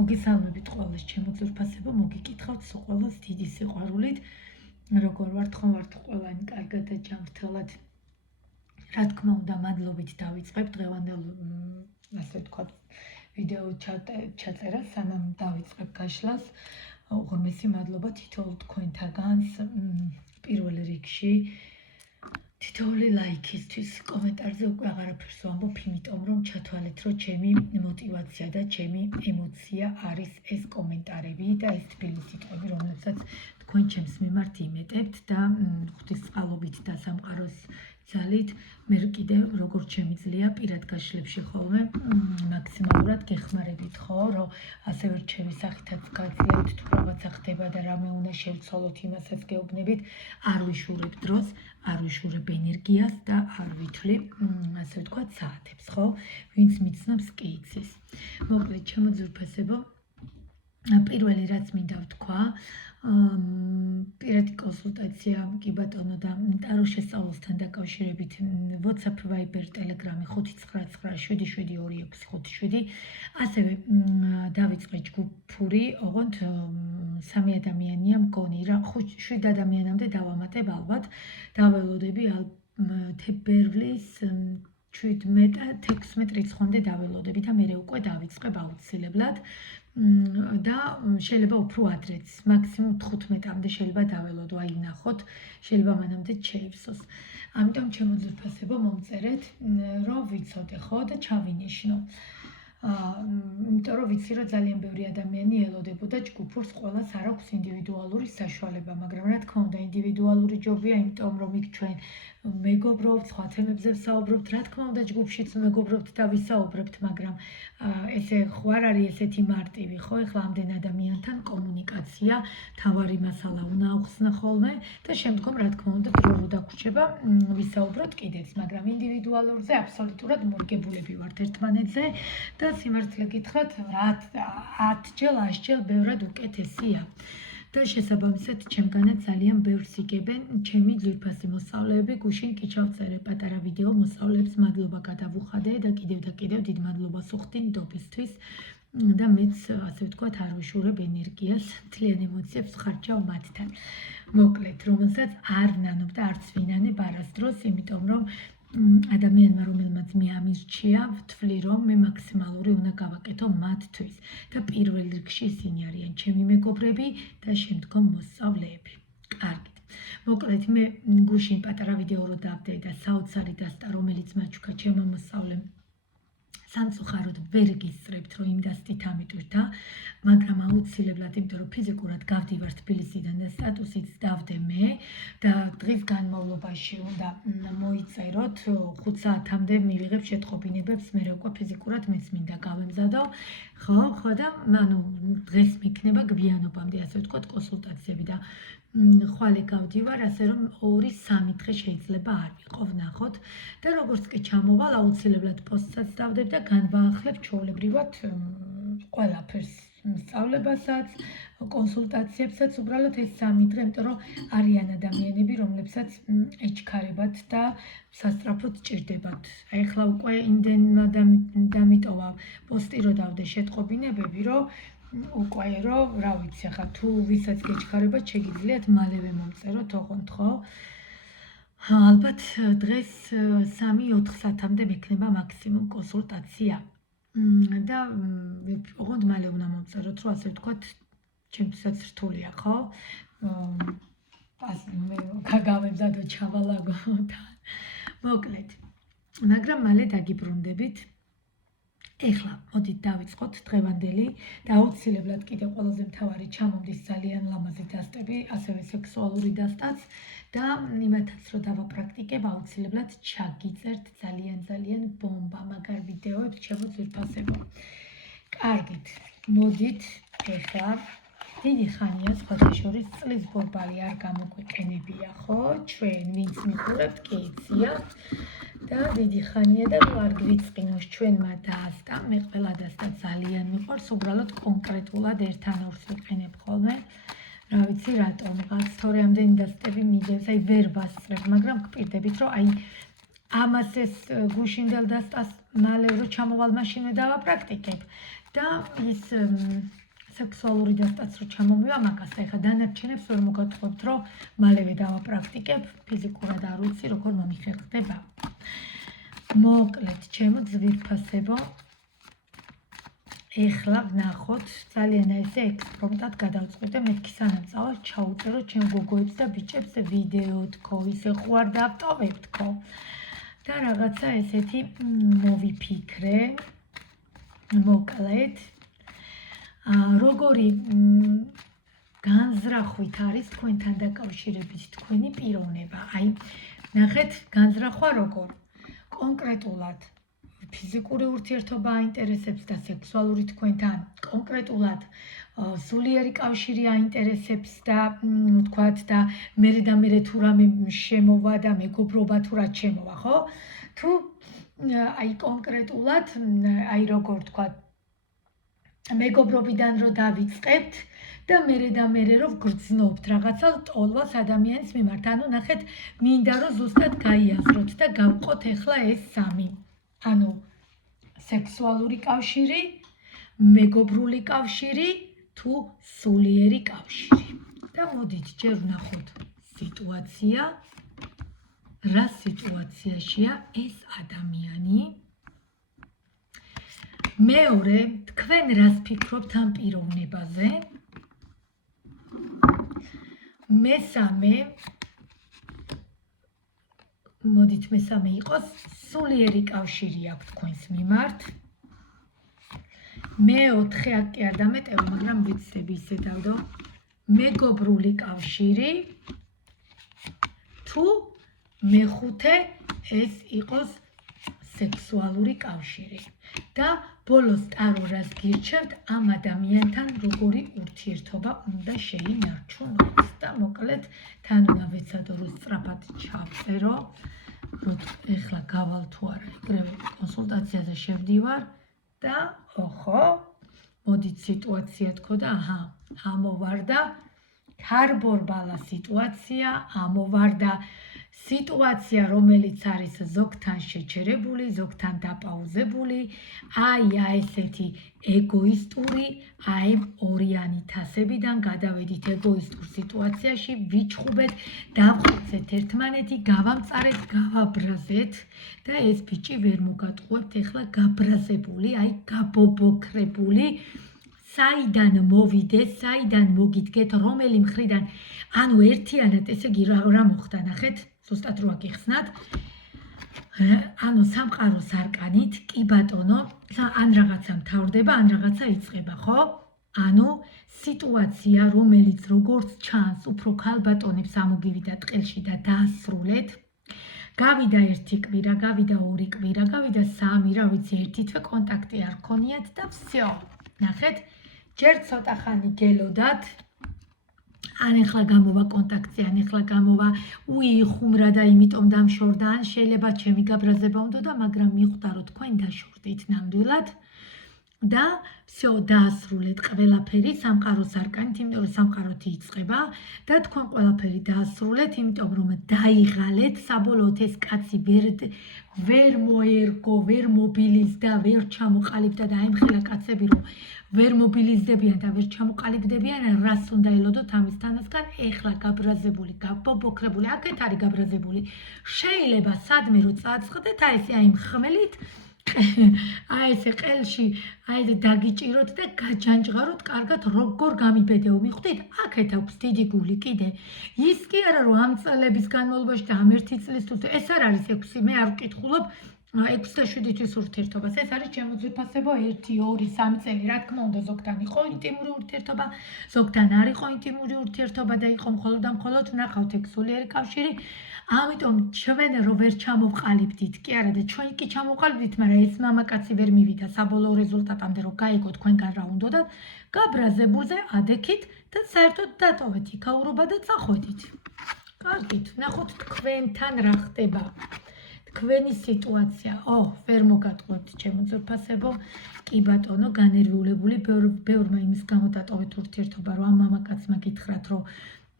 მოგესალმებით ყველას ჩემო ძვირფასებო, მოგიკითხავთ ყველას დიდი სიყვარულით, როგორ ვართ, ხომ ვართ ყველანი კარგად და ჯანმრთელად. რა თქმა უნდა, მადლობით დავიწყებ დღევანდელ, ასე ვთქვათ, ვიდეო ჩაწერას, სანამ დავიწყებ გაშლას. უღრმესი მადლობა თითოეულ თქვენთაგანს, პირველ რიგში თითოეული ლაიქისთვის, კომენტარზე უკვე აღარაფერს ვამბობ, იმიტომ რომ ჩათვალეთ, რომ ჩემი მოტივაცია და ჩემი ემოცია არის ეს კომენტარები და ეს თბილი სიტყვები, რომლებსაც თქვენ ჩემს მიმართ იმეტებთ და ღვთისწყალობით და სამყაროს ძალით მე კიდე როგორც შემიძლია პირად გაშლებში ხოლმე მაქსიმალურად გეხმარებით, ხო, რომ ასევე რჩევის სახითაც გაძლევთ, თუ რაღაცა ხდება და რამე უნდა შევცვალოთ, იმასაც გეუბნებით, არ ვიშურებ დროს, არ ვიშურებ ენერგიას და არ ვითვლი, ასე ვთქვათ, საათებს, ხო? ვინც მიცნობს კი იცის. მოკლედ, ჩემო ძვირფასებო, პირველი რაც მინდა ვთქვა, პირადი კონსულტაცია კი ბატონო და ტარო შესწავლასთან დაკავშირებით WhatsApp, Viber, Telegram 599772657. ასევე დავიწყე ჯგუფური, ოღონდ 3 ადამიანია მგონი რა, 7 ადამიანამდე დავამატებ ალბათ. დაველოდები თებერვლის 17-16 რიცხვამდე დაველოდები და მე უკვე დავიწყებ აუცილებლად. და შეიძლება უფრო ადრეც, მაქსიმუმ 15-მდე შეიძლება დაველოდო, აი ნახოთ, შეიძლება მანამდე შეივსოს. ამიტომ ჩემო ძვირფასებო, მომწერეთ, რომ ვიცოდე, ხო, და ჩავინიშნო. იმიტომ რომ ვიცი, რომ ძალიან ბევრი ადამიანი ელოდებოდა ჯგუფურს, ყველას არ აქვს ინდივიდუალური საშუალება, მაგრამ რა თქმა უნდა, ინდივიდუალური ჯობია, იმიტომ რომ იქ ჩვენ მეგობრობთ, სხვა თემებზე ვსაუბრობთ, რა თქმა უნდა, ჯგუფშიც მეგობრობთ და ვისაუბრებთ, მაგრამ ესე ხوار არის ესეთი მარტივი, ხო? ეხლა ამდენ ადამიანთან კომუნიკაცია, თავარი მასალა უნდა ახსნა ხოლმე და შემდგომ, რა თქმა უნდა, დრო რო დაგვრჩება, ვისაუბროთ კიდეც, მაგრამ ინდივიდუალურზე აბსოლუტურად მორგებულები ვართ ერთმანეთზე და სიმართლე გითხრათ, 10-ჯერ, 100-ჯერ ბევრად უკეთესია. და შესაბამისად ჩემგანაც ძალიან ბევრს იგებენ ჩემი ძვირფასი მოსწავლეები, გუშინ კი ჩავწერე პატარა ვიდეო მოსწავლეებს მადლობა გადავუხადე და კიდევ დიდ მადლობას ვუხდი ნდობისთვის და მეც ასე ვთქვათ არ ვიშურებ ენერგიას, მთლიან ემოციებს ხარჯავ მათთან. მოკლედ, რომელსაც არ ნანობ და არც ვინანებ არასდროს, იმიტომ რომ ადამიანმა რომელმაც მე ამირჩია, ვთვლი რომ მე მაქსიმალური უნდა გავაკეთო მათთვის და პირველ რიგში ისინი არიან ჩემი მეგობრები და შემდგომ მოსწავლეები. კარგით. მოკლედ, მე გუშინ პატარა ვიდეო რო დავდე და საოცარი დასტა, რომელიც მაჩვქა ჩემო მოსწავლემ, სამწუხაროდ ვერ გისწრებთ, რომ იმ დასტით ამიტვირთა, მაგრამ აუცილებლად, იმიტომ რომ ფიზიკურად გავდივარ თბილისიდან და სტატუსიც დავდე მე და დღის განმავლობაში უნდა მოიწეროთ 5 საათამდე მივიღებ შეტყობინებებს, მე უკვე ფიზიკურად მეც მინდა გავემზადო, ხო და ანუ დღეს მიქნება გვიანობამდე, ასე ვთქვათ, კონსულტაციები და ხვალე გავდივარ, ასე რომ 2-3 დღე შეიძლება არ ვიყო, ვნახოთ და როგორც კი ჩამოვალ, აუცილებლად პოსტსაც დავდებ და განვაახლებ ჩვეულებრივად ყველაფერს, სწავლებასაც, კონსულტაციებსაც, უბრალოდ ეს 3 დღე, იმიტომ რომ არიან ადამიანები, რომლებსაც ეჩქარებათ და სასწრაფოდ ჭირდებათ. აი ახლა უკვე იმდენმა დამიტოვა პოსტი რო დავდე შეტყობინებები, რომ უკვე რომ რა ვიცი, ახლა თუ ვისაც გეჩქარებათ, შეგიძლიათ მალევე მომწეროთ, ოღონდ ხო? ალბათ დღეს 3-4 საათამდე მექნება მაქსიმუმ კონსულტაცია. და ოღონდ მალე უნდა მომწეროთ, რომ ასე ვთქვათ, ჩემთვისაც რთულია, ხო? მე გავემზადო, ჩავალაგო და მოკლედ. მაგრამ მალე დაგიბრუნდებით. ეხლა მოდით დავიწყოთ დღევანდელი და აუცილებლად კიდე ყველაზე მთავარი ჩამომდის ძალიან ლამაზი დასტები, ასევე სექსუალური დასტაც და იმათაც რო დავაპრაქტიკებ, აუცილებლად ჩაგიწერთ ძალიან ბომბა მაგარ ვიდეოებს, ჩემო ძვირფასებო. კარგით, მოდით ეხლა დიდი ხანია სხვათა შორის წლის ბორბალი არ გამოგვეყენებია, ხო? ჩვენ ვინც მიყურებთ, კი იციან. და დიდი ხანია და არ გვიწყინოს ჩვენმა დაასტა, მე ყველა დასტა ძალიან მიყვარს, უბრალოდ კონკრეტულად ერთ-ან-ორს ვიყენებ ხოლმე. რა ვიცი რატომ, რაღაც თორე ამდენი დასტები მიდევს, აი ვერ ვასწრებ, მაგრამ გპირდებით, რომ აი ამას ეს გუშინდელ დასტას მალე რო ჩამოვალ მაშინვე დავაპრაქტიკებ და ის სექსუალური დასტაც რო ჩამომივა მაგას და ეხლა დანარჩენებს ვერ მოგატყუებთ, რომ მალევე დავაპრაქტიკებ, ფიზიკურად არ ვიცი, როგორ მომიხერხდება. მოკლედ, ჩემო ძვირფასებო, ეხლა ვნახოთ, ძალიან ესე ექსპრომტად გადავწყვიტე, მეთქი სანამ წავალ, ჩაუწერო ჩემ გოგოებს და ბიჭებს ვიდეო თქო, ისე ხوار დავტოვებ თქო. და რაღაცა ესეთი მოვიფიქრე. მოკლედ, როგორი განზრახვით არის თქვენთან დაკავშირებით თქვენი პიროვნება. აი, ნახეთ, განზრახვა როგორ? კონკრეტულად ფიზიკური ურთიერთობა აინტერესებს და სექსუალური თქვენთან, კონკრეტულად სულიერი კავშირი აინტერესებს და თქვათ და მერე თუ რამე შემოვა და მეგობრობა თუ რაც შემოვა, ხო? თუ აი კონკრეტულად, აი როგორ თქვათ, მეგობრობიდან რო დავიწყებთ და მერე რო ვგრძნობთ რაღაცა ტოლვას ადამიანის მიმართ. ანუ ნახეთ, მინდა რომ ზუსტად გაიაზროთ და გავყოთ ახლა ეს სამი. ანუ სექსუალური კავშირი, მეგობრული კავშირი თუ სულიერი კავშირი. და მოდით ჯერ ვნახოთ სიტუაცია. რა სიტუაციაშია ეს ადამიანი? მეორე, თქვენ რას ფიქრობთ ამ პიროვნებაზე? მესამე, მოდით მესამე იყოს, სულიერი კავშირი აქვს თქვენს მიმართ. მეოთხე, აქ კი არ დამეტევი, მაგრამ ვიცები ისე დავდო, მეგობრული კავშირი თუ მეხუთე ეს იყოს სექსუალური კავშირი. და ბოლოს ტარო რას გირჩევთ ამ ადამიანთან როგორი ურთიერთობა უნდა შეინარჩუნოთ. და მოკლედ თან უნდა ვეცადო რომ სწრაფად ჩავწერო, რომ ეხლა გავალ თუ არა ეგრევე კონსულტაციაზე შევდივარ და ოხო, მოდით სიტუაცია თქო და აჰა, ამოვარდა ქარბორბალა სიტუაცია, ამოვარდა სიტუაცია, რომელიც არის ზოგთან შეჩერებული, ზოგთან დაპაუზებული, აი ესეთი ეგოისტური, აი ორიანი თასებიდან გადავედით ეგოისტურ სიტუაციაში, ვიჩხუბეთ, დავხოცეთ ერთმანეთი, გავამწარეთ, გავაბრაზეთ და ეს ბიჭი ვერ მოგატყუებთ ეხლა გაბრაზებული, აი გაბობოქრებული. საიდან მოვიდეს, საიდან მოგიდგეთ, რომელი მხრიდან, ანუ ერთიანად, ესე იგი რა მოხდა, ნახეთ, ზუსტად რო აგიხსნათ. ანუ სამყაროს არკანით, კი ბატონო, ან რაღაცა მთავრდება, ან რაღაცა იწყება, ხო? ანუ სიტუაცია, რომელიც როგორც ჩანს, უფრო ქალბატონებს ამოგივიდა ტყელში და დაასრულეთ. გავიდა ერთი კვირა, გავიდა ორი კვირა, გავიდა სამი, რა ვიცი, ერთი თვე კონტაქტი არ ქონიათ და всё. ნახეთ, ჯერ ცოტა ხანი გელოდათ, ან ეხლა გამოვა კონტაქტზე, ან ეხლა გამოვა უიხუმრა და იმიტომ დამშორდა, ან შეიძლება ჩემი გაბრაზება უნდა და მაგრამ მიხვდა რომ თქვენ დაშორდით ნამდვილად და всё დაასრულეთ ყველაფერი სამყაროს არკანით, იმიტომ რომ სამყაროთი იწყება და თქვენ ყველაფერი დაასრულეთ, იმიტომ რომ დაიღალეთ, საბოლოოდ ეს კაცი ვერ მოერგო, ვერ მობილიზდა, ვერ ჩამოყალიბდა და აიმხილა კაცები რომ ვერ მობილიზდებიან და ვერ ჩამოყალიბდებიან, რას უნდა ელოდოთ ამისთანასგან, ეხლა გაბრაზებული, გაბობოქრებული, აქეთ არის გაბრაზებული. შეიძლება სადმე რო წააწყდეთ, აი ესე აი მხმელით, აი ესე ყელში, აი ესე დაგიჭიროთ და გაჯანჯღაროთ, კარგად როგორ გამიბედეო, მიხვდით? აქეთ აქვს დიდი გული კიდე. ის კი არა რომ ამ წლების განმავლობაში და ამ ერთი წლის თუ ეს არ არის 6, მე არ ვკითხულობ 6 და 7 თვის ურთიერთობას. ეს არის ჩემო ძვირფასებო 1, 2, 3 წელი. რა თქმა უნდა, ზოგთან იყო ინტიმური ურთიერთობა, ზოგთან არ იყო ინტიმური ურთიერთობა და იყო მხოლოდ და მხოლოდ ვნახავთ სულიერი კავშირი. ამიტომ ჩვენ რო ვერ ჩამოვყალიბდით, კი არა და ჩვენ კი ჩამოვყალიბდით, მაგრამ ეს მამაკაცი ვერ მივიდა საბოლოო რეზულტატამდე, რომ გაიგო თქვენგან რა უნდათ, გაბრაზებულზე ადექით და საერთოდ დატოვეთ იქაურობა და წახვედით. კარგით, ვნახოთ თქვენთან რა ხდება. თქვენი სიტუაცია, ვერ მოგატყუებთ ჩემო ძვირფასებო, კი ბატონო, განერვიულებული, ბევრმა იმის გამო დატოვეთ ურთიერთობა, რომ ამ მამაკაცმა გითხრათ, რომ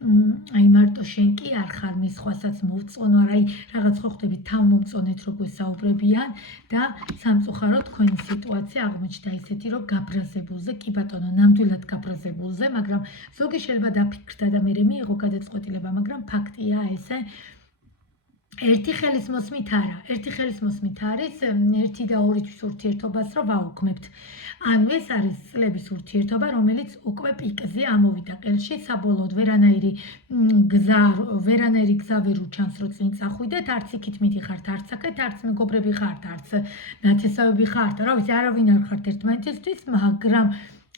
აი მარტო შენ კი არ ხარ მის სხვასაც მოვწონო, აი რაღაც ხო ხდები თავმომწონეთ როგორ საუბრებიან და სამწუხაროდ თქვენი სიტუაცია აღმოჩნდა ისეთი, რომ გაბრაზებულზე, კი ბატონო, ნამდვილად გაბრაზებულზე, მაგრამ ზოგი შეიძლება დაფიქრდა და მე მიიღო გადაწყვეტილება, მაგრამ ფაქტია ესე ერთი ხელის მოსმით არა. ერთი ხელის მოსმით არის ერთი და ორითვის ურთიერთობას რომ ვაუქმებთ. ანუ ეს არის წლების ურთიერთობა, რომელიც უკვე პიკზე ამოვიდა ყელში, საბოლოოდ ვერანაირი გზა ვერ უჩანს, რომ წინ წახვიდეთ, არც იქით მიდიხართ, არც აქეთ, არც მეგობრები ხართ, არც ნათესავები ხართ, რა ვიცი, არავინ არ ხართ ერთმანეთისთვის, მაგრამ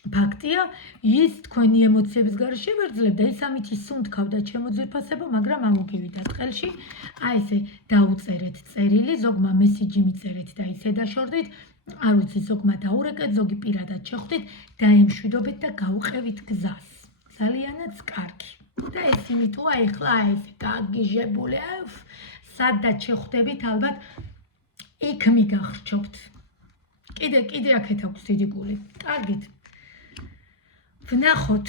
ფაქტია, ის თქვენი ემოციების გარეშე ვერძლებდა, ის ამით ისუნთქავდა ჩემო ძვირფასებო, მაგრამ ამოგივიდა ყელში. აი ესე დაუწერეთ წერილი, ზოგმა მესიჯი მიწერეთ და ისე დაშორდით, არ ვიცი, ზოგმა დაურეკეთ, ზოგი პირადად შეხვდით, დაემშვიდობეთ და გაუყევით გზას. ძალიანაც კარგი. და ეს იმითოა ეხლა ესე გაგიჟებული, სადაც შეხვდებით, ალბათ იქ მიგახრჩობთ. კიდე აქეთ აქვს დიდი გული. კარგით. ვნახოთ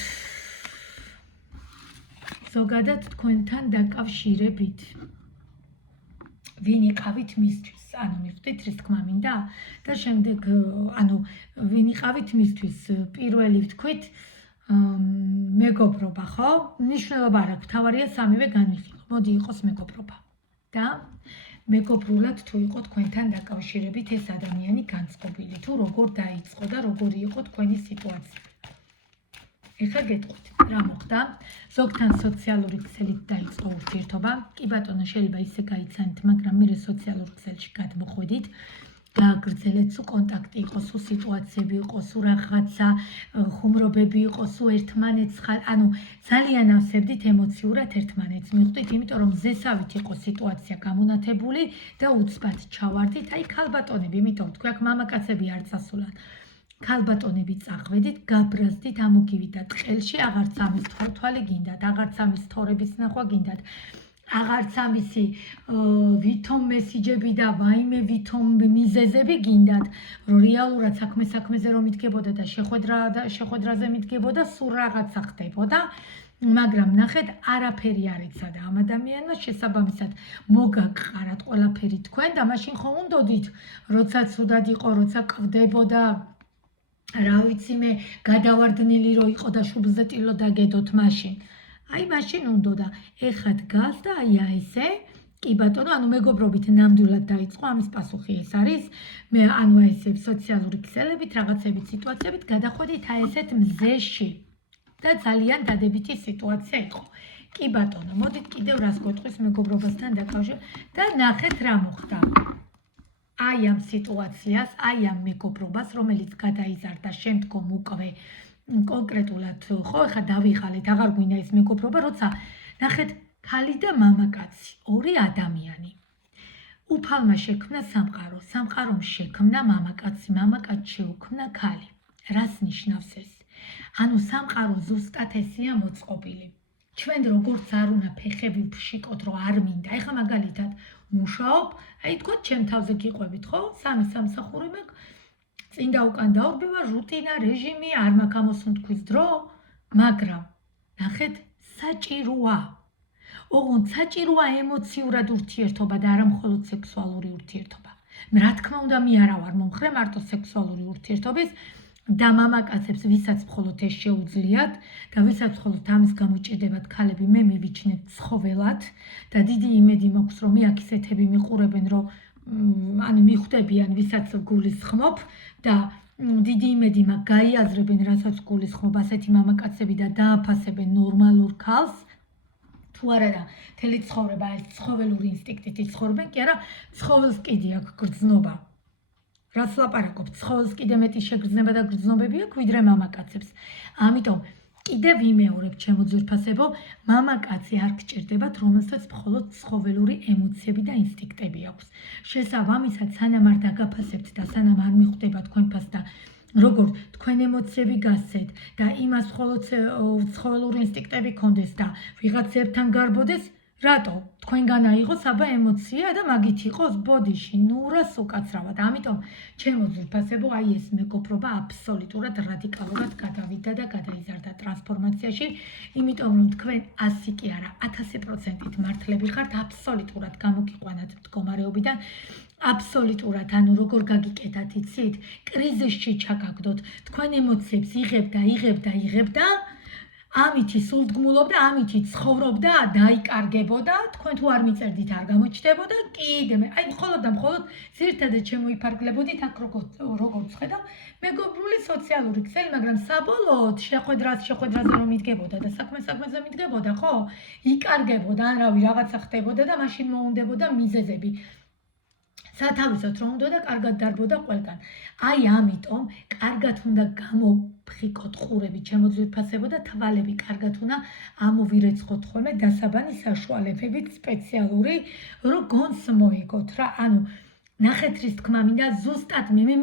ზოგადად თქვენთან დაკავშირებით ვინ იყავით მისთვის, ანუ მიხვდით რის თქმა მინდა და შემდეგ ანუ ვინ იყავით მისთვის, პირველი ვთქვით მეგობრობა, ხო? მნიშვნელობა არ აქვს, თავარია სამივე განვიხილო. მოდი იყოს მეგობრობა. და მეგობრულად თუ იყო თქვენთან დაკავშირებით ეს ადამიანი განწყობილი, თუ როგორ დაიწყო და როგორი იყო თქვენი სიტუაცია. ეხლა გეტყვით, რა მოხდა? ზოგთან სოციალური ქსელით დაიწყო ურთიერთობა. კი ბატონო, შეიძლება ისე გაიცანით, მაგრამ მე სოციალურ ქსელში გადმოხვედით. გააგრძელეთ, სულ კონტაქტი იყოს, სულ სიტუაციები იყოს, სულ რაღაცა ხუმრობები იყოს, სულ ერთმანეთს ანუ ძალიან ავსებდით ემოციურად ერთმანეთს. მიხვდით, იმიტომ რომ ზესავით იყო სიტუაცია გამონათებული და უცბად ჩავარდით, აი ქალბატონები, იმიტომ თქვი აქ მამაკაცები არ წასულან. ქალბატონები წახვედით, გაბრაზდით, ამოგივიდათ ყელში, აღარც ამის თვალი გინდათ, აღარც ამის თორების ნახვა გინდათ, აღარც ამისი ვითომ მესიჯები და ვაიმე ვითომ მიზეზები გინდათ, რომ რეალურად საქმეზე რომ მიდგებოდა და შეხვედრაზე მიდგებოდა, სულ რაღაცა ხდებოდა, მაგრამ ნახეთ, არაფერი არ იცოდა ამ ადამიანმა, შესაბამისად მოგაგყარათ ყველაფერი თქვენ და მაშინ ხო უნდოდით, როცა ცუდად იყო, როცა ყვდებოდა, რა ვიცი მე, გადავარდნილი რო იყო და შუბლზე ტილო დაგედოთ მაშინ. აი მაშინ უნდოდა. ეხლა დგას და აი ესე, კი ბატონო, ანუ მეგობრობით ნამდვილად დაიწყო, ამის პასუხი ეს არის. მე ანუ ესე სოციალური ქსელებით, რაღაცებით სიტუაციებით გადახვედით აი ესეთ მზეში. და ძალიან დადებითი სიტუაცია იყო. კი ბატონო, მოდით კიდევ რას გვეტყვის მეგობრობასთან დაკავშირებით და ნახეთ რა მოხდა. აი ამ სიტუაციას, აი ამ მეგობრობას, რომელიც გადაიზარდა შემდგომ უკვე კონკრეტულად, ხო, ახლა დავიღალეთ, აღარ გვინდა ეს მეგობრობა, როცა ნახეთ, ქალი და მამაკაცი, ორი ადამიანი. უფალმა შექმნა სამყარო, სამყარომ შექმნა მამაკაცი, მამაკაცს შეუქმნა ქალი. რას ნიშნავს ეს? ანუ სამყარო ზუსტად ესეა მოწყობილი. ჩვენ როგორც არ უნდა ფეხები ვშიკოთ, რომ არ მინდა. ეხლა მაგალითად მუშაობ, აი თქვა ჩემ თავზე გიყვებით, ხო? სამი სამსახური მაქვს. წინ და უკან დაურბება, რუტინა, რეჟიმი, არ მაქვს ამოსუნთქვის დრო, მაგრამ ნახეთ, საჭიროა. ოღონდ საჭიროა ემოციურად ურთიერთობა და არა მხოლოდ სექსუალური ურთიერთობა. რა თქმა უნდა, მე არა ვარ მომხრე მარტო სექსუალური ურთიერთობის და მამაკაცებს ვისაც მხოლოდ ეს შეუძლიათ და ვისაც მხოლოდ ამის გამოჭირდებათ ქალები, მე მივიჩნევ ცხოველად და დიდი იმედი მაქვს, რომ მე აქ ისეთები მიყურებენ, რომ ანუ მიხვდებიან, ვისაც გულისხმობ და დიდი იმედი მაქვს, გაიაზრებენ, რასაც გულისხმობ ასეთი მამაკაცები და დააფასებენ ნორმალურ ქალს. თუ არა და მთელი ცხოვრება ეს ცხოველური ინსტინქტით იცხოვრებენ, კი არა, ცხოველს კიდე აქვს გრძნობა. რაც ლაპარაკობ, ცხოველს კიდე მეტი შეგრძნება და გრძნობები აქვს, ვიდრე მამაკაცებს. ამიტომ კიდე ვიმეორებ, ჩემო ძვირფასებო, მამაკაცი არ გჭირდებათ, რომელსაც მხოლოდ ცხოველური ემოციები და ინსტინქტები აქვს. შესაბამისად, სანამ არ დაგაფასებთ და სანამ არ მიხვდება თქვენფას და როგორ თქვენ ემოციები გასცეთ და იმას მხოლოდ ცხოველური ინსტინქტები გქონდეს და ვიღაცებთან გარბოდეს, რატო? თქვენგან აიღო საბა ემოცია და მაგით იყოს ბოდიში, ნურას უკაცრავად. ამიტომ ჩემო ძვირფასებო, აი ეს მეგობრობა აბსოლუტურად რადიკალურად გადავიდა და გადაიზარდა ტრანსფორმაციაში, იმიტომ რომ თქვენ 100 კი არა, 1000%-ით მართლები ხართ, აბსოლუტურად გამოგიყვანათ მდგომარეობიდან. აბსოლუტურად, ანუ როგორ გაგიკეთათ, იცით? კრიზისში ჩაგაგდოთ, თქვენ ემოციებს იღებდა, ამითი სულდგმულობდა, ამითი ცხოვრობდა, დაიკარგებოდა, თქვენ თუ არ მიწერდით, არ გამოჩნდებოდა, კიდე აი მხოლოდ და მხოლოდ ძირითადად შემოიფარგლებოდით აქ როგორც ხედავ, მეგობრული სოციალური ქსელი, მაგრამ საბოლოოდ შეხვედრაზე რომ მიდგებოდა და საქმეზე მიდგებოდა, ხო? იკარგებოდა, ან რავი, რაღაცა ხდებოდა და მაშინ მოუნდებოდა მიზეზები. სათავისოთ რომ უნდა და კარგად დარბოდა ყველგან. აი ამიტომ კარგად უნდა გამოფხიკოთ ყურები, ჩემო ძვირფასებო და თვალები კარგად უნდა ამოვირეცხოთ ხოლმე დასაბანი საშუალებებით სპეციალური, რომ გონს მოიგოთ რა. ანუ ნახეთ რის თქმა მინდა, ზუსტად მე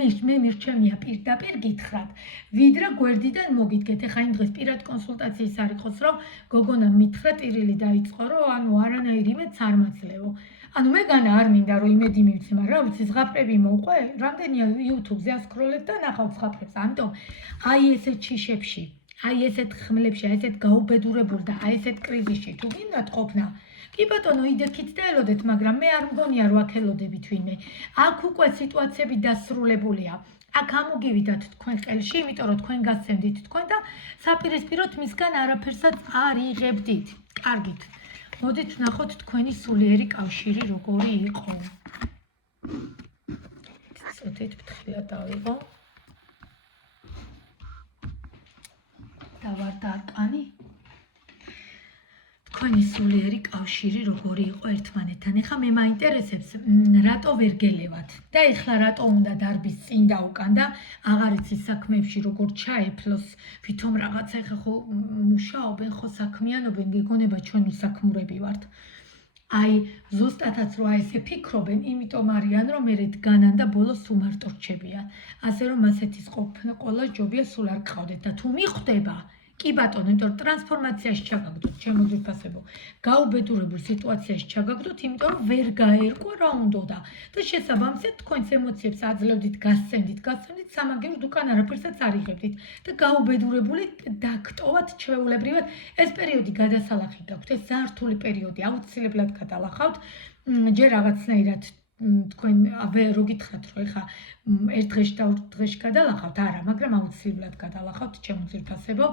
მირჩენია პირდაპირ გითხრათ, ვიდრე გვერდიდან მოგიდგეთ. ეხა იმ დღეს პირად კონსულტაციის არ იყოს, რომ გოგონამ მითხრა ტირილი დაიწყო, რომ ანუ არანაირ იმედს არ მაძლევო. ანუ მეგანა არ მინდა რომ იმედი მივცე, მაგრამ რა ვიცი, ზღაპრები მოუყვე, რამდენია YouTube-ზე ასკროლებ და ნახავ ზღაპრებს. ამიტომ აი ესეთ შიშებში, აი ესეთ ხმლებში, აი ესეთ გაუბედურებულ და აი ესეთ კრიზისში თუ გინდათ ყოფნა, კი ბატონო, იდექით და ელოდეთ, მაგრამ მე არ მგონია რომ აქ ელოდებით ვინმე. აქ უკვე სიტუაციები დასრულებულია. აქ ამოგივიდათ თქვენ ხელში, იმიტომ რომ თქვენ გასცემდით თქვენ და საპირისპიროდ მისგან არაფერსაც არ იღებდით. კარგით. მოდით ვნახოთ თქვენი სულიერი კავშირი როგორი იყო. ცოტით ფრთხილად დავიღო. დავარდა არკანი. თქვენი სულიერი კავშირი როგორი იყო ერთმანეთთან. ეხლა მე მაინტერესებს, რატო ვერ გელევათ და ეხლა რატო უნდა დარბის წინ და უკან და აღარ იცი საქმეებში როგორ ჩაეფლოს, ვითომ რაღაცა ეხლა ხო მუშაობენ, ხო საქმიანობენ, გეგონება ჩვენ უსაქმურები ვართ. აი ზუსტადაც რო ესე ფიქრობენ, იმიტომ არიან რომ მე დგანან და ბოლოს უმარტო რჩებიან. ასე რომ ასეთის ყოლა ჯობია სულ არ გყავდეთ და თუ მიხვდება კი ბატონო, იმიტომ რომ ტრანსფორმაციაში ჩაგაგდოთ, ჩემო ძვირფასებო. გაუბედურებულ სიტუაციაში ჩაგაგდოთ, იმიტომ რომ ვერ გაერკვა რა უნდოდა და შესაბამისად თქვენს ემოციებს აძლევდით, გასცემდით, სამაგეროდ უკან არაფერსაც არ იღებდით და გაუბედურებული დაგტოვათ ჩვეულებრივად. ეს პერიოდი გადასალახი გაქვთ, ეს ზართული პერიოდი, აუცილებლად გადალახავთ. ჯერ რაღაცნაირად თქვენ რო გითხრათ რომ ეხა ერთ დღეში და ორ დღეში გადალახავთ, არა, მაგრამ აუცილებლად გადალახავთ, ჩემო ძვირფასებო,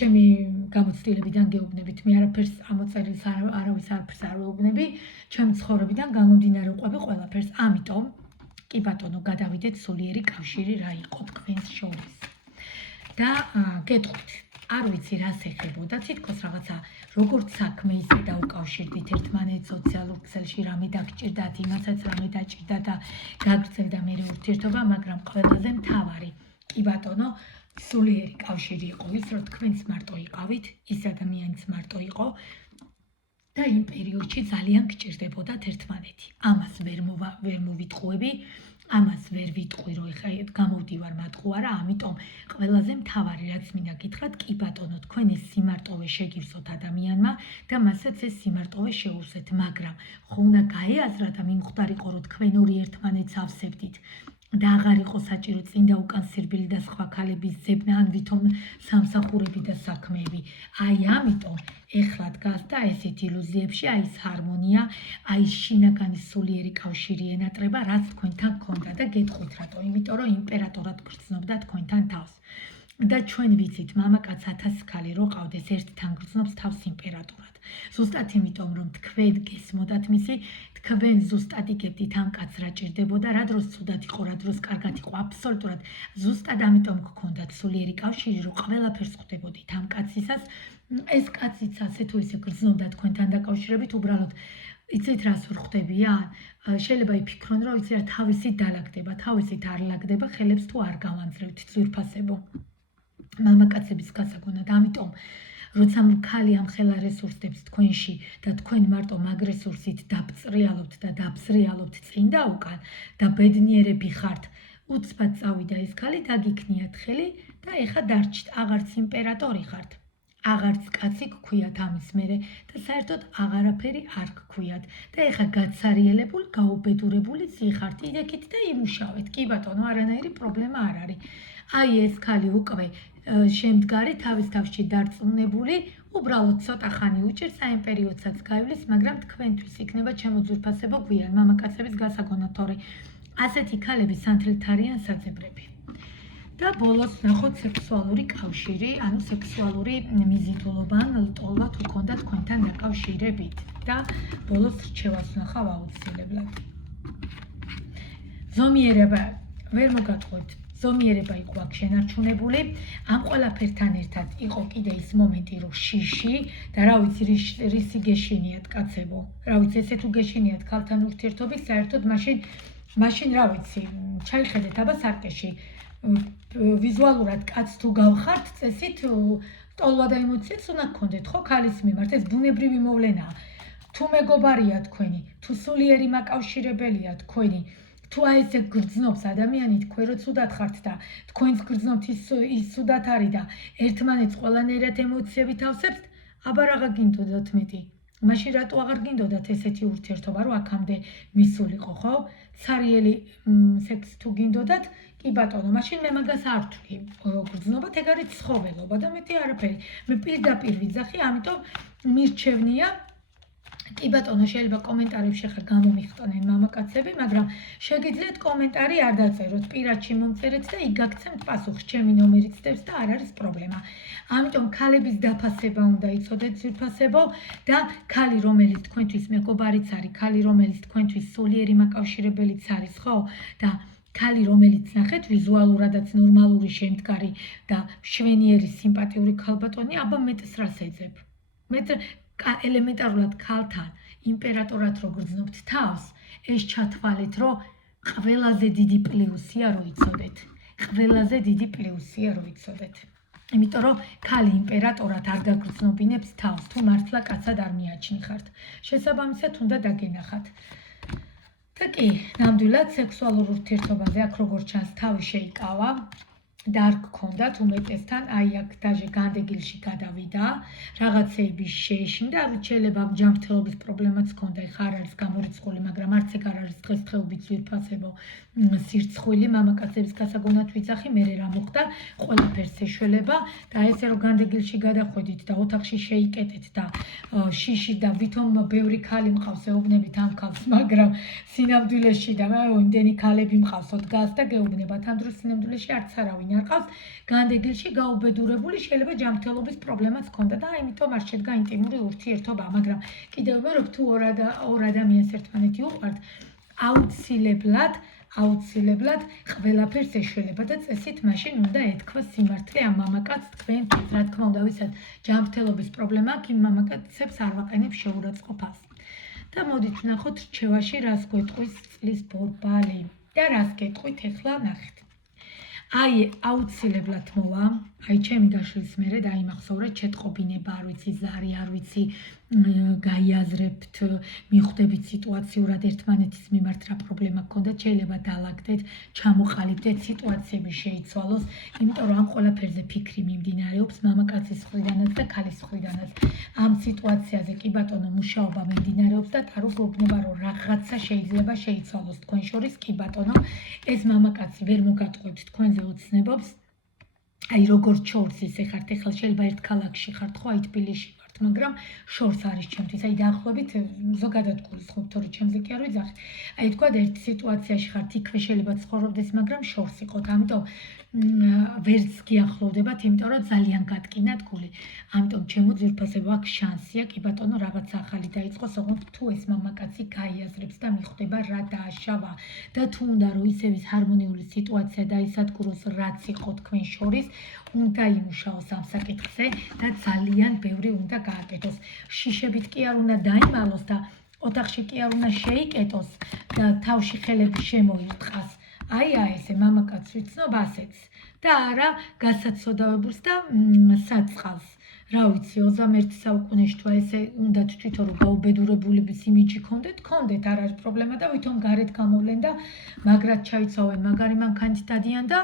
ჩემი გამოცდილებიდან გეუბნებით, მე არაფერს ამოწერილს არავის არაფერს არ ვეუბნები, ჩემი ცხოვრებიდან გამომდინარე ვყვები ყველაფერს. ამიტომ კი ბატონო, გადავიდეთ სულიერი კავშირი რა იყო თქვენს შორის. და გეტყვით, არ ვიცი რას ეხებოდა, თითქოს რაღაცა როგორც საქმე ისე დაუკავშირდით ერთმანეთს სოციალურ ქსელში, რამე დაგჭირდათ, იმასაც რამე დაჭირდა და გაგრძელდა მერე ურთიერთობა, მაგრამ ყველაზე მთავარი, კი ბატონო, სულიერი კავშირი იყო ის, რომ თქვენც მარტო იყავით, ის ადამიანიც მარტო იყო და იმ პერიოდში ძალიან გჭირდებოდათ ერთმანეთი. ამას ვერ მოვიტყუები, ამას ვერ ვიტყვი, რომ ეხა გამოვდივარ მათყუ არა, ამიტომ ყველაზე მთავარი რაც მინდა გითხრათ, კი ბატონო, თქვენ ეს სიმარტოვე შეგივსოთ ადამიანმა და მასაც ეს სიმარტოვე შეუვსეთ, მაგრამ ხო უნდა გაეაზრათ და მიმხვდარიყო, რომ თქვენ ორი ერთმანეთს ავსებდით და აღარ იყო საჭირო წინ და უკან სირბილი და სხვა ქალების ზებნა, ან ვითომ სამსახურები და საქმეები. აი ამიტომ ეხლა დგას და ესეთ ილუზიებში, აი ეს ჰარმონია, აი შინაგანი სულიერი კავშირი ენატრება, რაც თქვენთან გქონდა და გეტყვით რატო, იმიტომ რომ იმპერატორად გრძნობდა თქვენთან თავს. და ჩვენ ვიცით, მამაკაც 1000 ქალი რო ყავდეს, ერთთან გრძნობს თავს იმპერატორად. ზუსტად იმიტომ რომ თქვენ გესმოდათ მისი, თქვენ ზუსტად იგებდით ამ კაცს რა ჭირდებოდა, რა დროს ცუდად იყო, რა დროს კარგად იყო, აბსოლუტურად ზუსტად ამიტომ გქონდათ სულიერი კავშირი, რომ ყველაფერს ხვდებოდით ამ კაცისას. ეს კაციც ასე თუ ისე გრძნობდა თქვენთან დაკავშირებით, უბრალოდ იცით რას ვხვდებიან? შეიძლება იფიქრონ, რომ იცი რა თავისით დალაგდება, თავისით არ ლაგდება, ხელებს თუ არ გავანძრევთ ძვირფასებო. მამაკაცების გასაგონად, ამიტომ როცა ქალი ამხელა რესურსებს თქვენში და თქვენ მარტო მაგ რესურსით დაბწრიალობთ და დაბზრიალობთ წინ და უკან და ბედნიერები ხართ, უცბად წავიდა ეს ქალი, დაგიქნიათ ხელი და ეხა დარჩით, აღარც იმპერატორი ხართ. აღარც კაცი გქვიათ ამის მერე და საერთოდ აღარაფერი არ გქვიათ და ეხა გაცარიელებულ, გაუბედურებული ზიხართ, იდექით და იმუშავეთ. კი ბატონო, არანაირი პრობლემა არ არის. აი ეს ქალი უკვე შემდგარი თავის თავში დარწმუნებული, უბრალოდ ცოტა ხანი უჭირს, აი ამ პერიოდსაც გაივლის, მაგრამ თქვენთვის იქნება ჩემო ძვირფასებო გვიან მამაკაცების გასაგონად, თორე ასეთი ქალები სანთლით არიან საძებრები. და ბოლოს ნახოთ სექსუალური კავშირი, ანუ სექსუალური მიზიდულობა ან ლტოლვა თუ ქონდა თქვენთან დაკავშირებით და ბოლოს რჩევას ვნახავ აუცილებლად. ზომიერება ვერ მოგატყუეთ. ზომიერება იყო აქ შენარჩუნებული. ამ ყველაფერთან ერთად იყო კიდე ის მომენტი, რომ შიში და რა ვიცი რისი გეშინიათ კაცებო. რა ვიცი ესე თუ გეშინიათ ქალთან ურთიერთობის, საერთოდ მაშინ რა ვიცი, ჩაიხედეთ აბა სარკეში. ვიზუალურად კაც თუ გავხართ, წესით ტოლვა და ემოციაც უნდა გქონდეთ, ხო, ქალის მიმართ. ეს ბუნებრივი მოვლენაა. თუ მეგობარია თქვენი, თუ სულიერი მაკავშირებელია თქვენი, თუ აი ესე გრძნობს ადამიანი, თქვენ რო ცუდად ხართ და თქვენს გრძნობთ ის ცუდად არის და ერთმანეთს ყველანაირად ემოციებით ავსებთ, აბა რაღა გინდოდათ მეტი. მაშინ რატო აღარ გინდოდათ ესეთი ურთიერთობა, რომ აქამდე მისულიყო, ხო? ცარიელი სექსი თუ გინდოდათ, კი ბატონო, მაშინ მე მაგას არ ვთვლი. გრძნობათ ეგ არის ცხოველობა და მეტი არაფერი. მე პირდაპირ ვიძახი, ამიტომ მირჩევნია. კი ბატონო, შეიძლება კომენტარებში ხა გამომიხტნენ მამაკაცები, მაგრამ შეგიძლიათ კომენტარი არ დაწეროთ, პირადში მომწერეთ და იქ გაგცემთ პასუხს, ჩემი ნომერიც დევს და არ არის პრობლემა. ამიტომ ქალების დაფასება უნდა იცოდეთ ძვირფასებო და ქალი, რომელიც თქვენთვის მეგობარიც არის, ქალი, რომელიც თქვენთვის სულიერი მაკავშირებელიც არის, ხო? და ქალი, რომელიც ნახეთ, ვიზუალურადაც ნორმალური შემდგარი და მშვენიერი, სიმპათიური ქალბატონი, აბა მეტს რას ეძებ? ელემენტარულად ქალთან იმპერატორად რო გრძნობთ თავს, ეს ჩათვალეთ, რომ ყველაზე დიდი პლუსია რო იცოდეთ. ყველაზე დიდი პლუსია რო იცოდეთ. იმიტომ რომ ქალი იმპერატორად არ გაგრძნობინებს თავს, თუ მართლა კაცად არ მიაჩნიხართ. შესაბამისად უნდა დაგენახათ. და კი, ნამდვილად სექსუალურ ურთიერთობაზე აქ როგორც ჩანს თავი შეიკავა. და არ გქონდათ უმეტესთან, აი აქ დაჟე განდეგილში გადავიდა, რაღაცეების შეეშინდა, ამით შეიძლება ჯანმრთელობის პრობლემაც ჰქონდა, ეხა არ არის გამორიცხული, მაგრამ არც ეგ არ არის დღესდღეობით ძვირფასებო სირცხვილი, მამაკაცების გასაგონად ვიძახი, მერე რა მოხდა, ყველაფერს ეშველება და ესე რომ განდეგილში გადახვედით და ოთახში შეიკეტეთ და შიში და ვითომ ბევრი ქალი მყავს, ეუბნებით ამ ქალს, მაგრამ სინამდვილეში და იმდენი ქალები მყავსო დგას და გეუბნებათ, ამ დროს სინამდვილეში არც არავინ არ ყავს, განდეგილში გაუბედურებული, შეიძლება ჯანმრთელობის პრობლემაც ჰქონდა და ამიტომ არ შედგა ინტიმური ურთიერთობა, მაგრამ კიდევ ვიმეორებ, თუ ორ ადამიანს ერთმანეთი უყვართ, აუცილებლად ყველაფერს ეშველება და წესით მაშინ უნდა ეთქვა სიმართლე ამ მამაკაც თქვენთვის, რა თქმა უნდა, ვისაც ჯანმრთელობის პრობლემა აქვს, იმ მამაკაცებს არ ვაყენებ შეურაცხყოფას. და მოდით ვნახოთ რჩევაში რას გვეტყვის წლის ბორბალი და რას გეტყვით ახლა ნახეთ. აი აუცილებლად მოვა, აი ჩემი გაშლის მერე დაიმახსოვრე ჩეტყობინება, არ ვიცი ზარი, არ ვიცი გაიაზრებთ, მიხვდებით სიტუაციურად ერთმანეთის მიმართ რა პრობლემა გქონდათ, შეიძლება დაალაგდეთ, ჩამოყალიბდეთ, სიტუაციები შეიცვალოს, იმიტომ რომ ამ ყველაფერზე ფიქრი მიმდინარეობს მამაკაცის მხრიდანაც და ქალის მხრიდანაც. ამ სიტუაციაზე კი ბატონო მუშაობა მიმდინარეობს და ტარო გვეუბნება, რომ რაღაცა შეიძლება შეიცვალოს თქვენ შორის, კი ბატონო, ეს მამაკაცი ვერ მოგატყუებთ თქვენზე ოცნებობს. აი როგორც შორს ისე ხართ, ეხლა შეიძლება ერთ ქალაქში ხართ, ხო, აი თბილისში ვართ, მაგრამ შორს არის ჩემთვის, აი დაახლოებით ზოგადად გულისხმობ, თორე ჩემზე კი არ ვიძახი. აი თქვა ერთ სიტუაციაში ხართ, იქვე შეიძლება ცხოვრობდეს, მაგრამ შორს იყოთ, ამიტომ ვერც გიახლოვდებათ, იმიტომ რომ ძალიან გატკინათ გული. ამიტომ ჩემო ძვირფასებო აქ შანსია, კი ბატონო, რაღაცა ახალი დაიწყოს, ოღონდ თუ ეს მამაკაცი გაიაზრებს და მიხვდება რა დააშავა და თუ უნდა რომ ისევ ის ჰარმონიული სიტუაცია დაისადგუროს, რაც იყო თქვენ შორის, უნდა იმუშაოს ამ საკითხზე და ძალიან ბევრი უნდა გააკეთოს. შიშებით კი არ უნდა დაიმალოს და ოთახში კი არ უნდა შეიკეტოს და თავში ხელები შემოიწყას. აი ესე მამაკაცს ვიცნობ ასეც და არა გასაცოდავებულს და საწყალს. რა ვიცი 21 საუკუნეში თუ ესე უნდა თვითონ რომ გაუბედურებულების იმიჯი გქონდეთ, არ არის პრობლემა და ვითომ გარეთ გამოვლენ და მაგრად ჩაიცავენ, მაგარი მანქანით დადიან და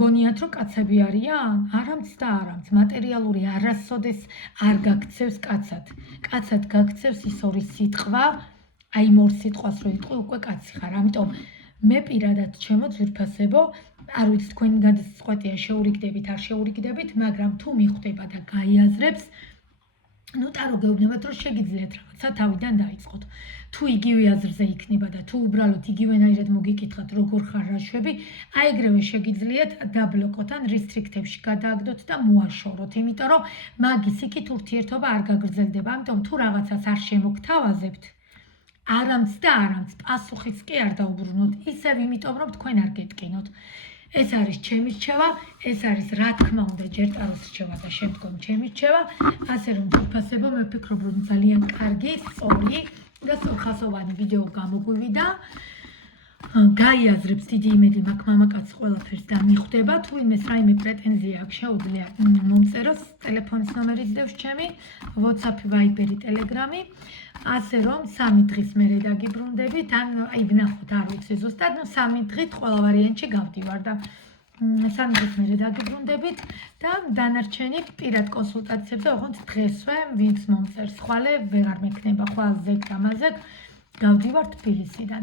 გონიათ რომ კაცები არიან? არამც და არამც. მატერიალური არასოდეს არ გაქცევს კაცად. კაცად გაქცევს ის ორი სიტყვა, აი იმ ორ სიტყვას რო იტყვი, უკვე კაცი ხარ. ამიტომ მე პირადად ჩემო ძვირფასებო, არ ვიცი თქვენი გადაწყვეტია შეურიგდებით, არ შეურიგდებით, მაგრამ თუ მიხვდება და გაიაზრებს, ნუ ტარო გეუბნებათ რომ შეგიძლიათ რაღაცა თავიდან დაიწყოთ. თუ იგივე აზრზე იქნება და თუ უბრალოდ იგივენაირად მოგიკითხათ როგორ ხარ რა შვები, აი ეგრევე შეგიძლიათ დაბლოკოთ ან რესტრიქტებში გადააგდოთ და მოაშოროთ, იმიტომ რომ მაგის იქით ურთიერთობა არ გაგრძელდება. ამიტომ თუ რაღაცას არ შემოგთავაზებთ, არამც და არამც პასუხიც კი არ დაუბრუნოთ, ისევ იმიტომ რომ თქვენ არ გეტკინოთ. ეს არის ჩემი რჩევა, ეს არის რა თქმა უნდა ჯერ ტაროს რჩევა და შემდგომ ჩემი რჩევა, ასე რომ თვითფასებო მე ვფიქრობ რომ ძალიან კარგი, სწორი და სწორხასოვანი ვიდეო გამოგვივიდა. გაიაზრებს დიდი იმედი მაქვს მამაკაცს ყველაფერს და მიხვდება, თუ იმეს რაიმე პრეტენზია აქვს შეუძლია მომწეროს, ტელეფონის ნომერიც დევს ჩემი, WhatsApp, Viber, Telegram-ი. ასე რომ 3 დღის მერე დაგიბრუნდებით, ან აი ვნახოთ, არ ვიცი ზუსტად, 3 დღით ყველა ვარიანტში გავდივარ და 3 დღის მერე დაგიბრუნდებით და დანარჩენი პირად კონსულტაციებზე, ოღონდ დღესვე ვინც მომწერს ხვალე, ვეღარ მექნება ხვალ ზეგ და მაზეგ, გავდივარ თბილისიდან.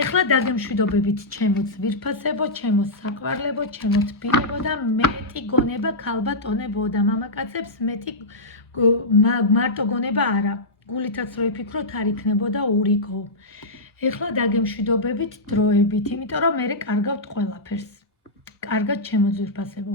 ეხლა დაგემშვიდობებით ჩემო ძვირფასებო, ჩემო საყვარლებო, ჩემო თბილებო და მეტი გონება ქალბატონებო და მამაკაცებს მეტი მარტო გონება არა. გულითაც რო იფიქროთ არ იქნებოდა ურიგო. ეხლა დაგემშვიდობებით დროებით, იმიტომ რომ მე კარგავთ ყველაფერს. კარგად ჩემო ძვირფასებო.